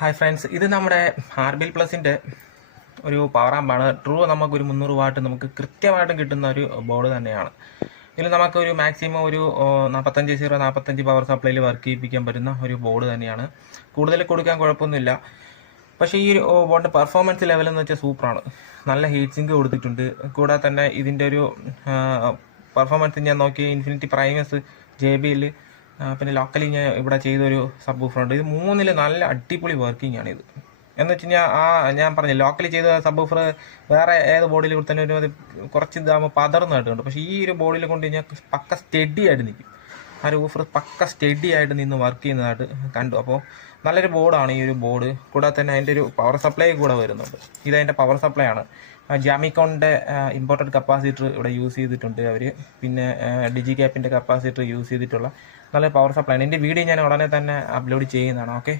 Hi friends, ഇത് നമ്മുടെ ആർബിൽ പ്ലസിൻ്റെ ഒരു പവർ ആമ്പാണ്. ട്രൂ നമുക്കൊരു 300 വാട്ട് നമുക്ക് കൃത്യമായിട്ടും കിട്ടുന്ന ഒരു ബോർഡ് തന്നെയാണ്. ഇതിൽ നമുക്കൊരു മാക്സിമം ഒരു 45 പവർ സപ്ലൈയിൽ വർക്ക് ചെയ്യിപ്പിക്കാൻ പറ്റുന്ന ഒരു ബോർഡ് തന്നെയാണ്. കൂടുതൽ കൊടുക്കാൻ കുഴപ്പമൊന്നുമില്ല. പക്ഷേ ഈ ഒരു ബോർഡിൻ്റെ പെർഫോമൻസ് ലെവൽ എന്ന് വെച്ചാൽ സൂപ്പറാണ്. നല്ല ഹീറ്റ് സിങ്ക് കൊടുത്തിട്ടുണ്ട്. കൂടാതെ തന്നെ ഇതിൻ്റെ ഒരു പെർഫോമൻസ് ഞാൻ നോക്കി, ഇൻഫിനിറ്റി പ്രൈമസ്, JBL, പിന്നെ ലോക്കലി ഞാൻ ഇവിടെ ചെയ്തൊരു സബ് ഊഫറുണ്ട്. ഇത് മൂന്നിൽ നല്ല അടിപൊളി വർക്കിംഗ് ആണ് ഇത്. എന്ന് വെച്ച് കഴിഞ്ഞാൽ ഞാൻ പറഞ്ഞു ലോക്കലി ചെയ്ത സബ് ഊഫർ വേറെ ഏത് ബോർഡിൽ കൊടുത്തന്നെ ഒരു കുറച്ച് ഇതാകുമ്പോൾ പതർന്ന് കേട്ടുണ്ട്. പക്ഷേ ഈ ഒരു ബോർഡിൽ കൊണ്ട് കഴിഞ്ഞാൽ പക്ക സ്റ്റഡി ആയിട്ട് നിൽക്കും. ആ ഒരു ഊഫർ പക്ക സ്റ്റഡി ആയിട്ട് നിന്ന് വർക്ക് ചെയ്യുന്നതായിട്ട് കണ്ടു. അപ്പോൾ നല്ലൊരു ബോർഡാണ് ഈ ഒരു ബോർഡ്. കൂടാതെ തന്നെ അതിൻ്റെ ഒരു പവർ സപ്ലൈ കൂടെ വരുന്നുണ്ട്. ഇതതിൻ്റെ പവർ സപ്ലൈ ആണ്. ജാമിക്കോണിൻ്റെ ഇമ്പോർട്ടഡ് കപ്പാസിറ്റർ ഇവിടെ യൂസ് ചെയ്തിട്ടുണ്ട് അവർ. പിന്നെ ഡിജി ക്യാപ്പിൻ്റെ കപ്പാസിറ്റർ യൂസ് ചെയ്തിട്ടുള്ള നല്ല പവർ സപ്ലൈ ആണ്. എൻ്റെ വീഡിയോ ഞാൻ ഉടനെ തന്നെ അപ്ലോഡ് ചെയ്യുന്നതാണ്. ഓക്കെ.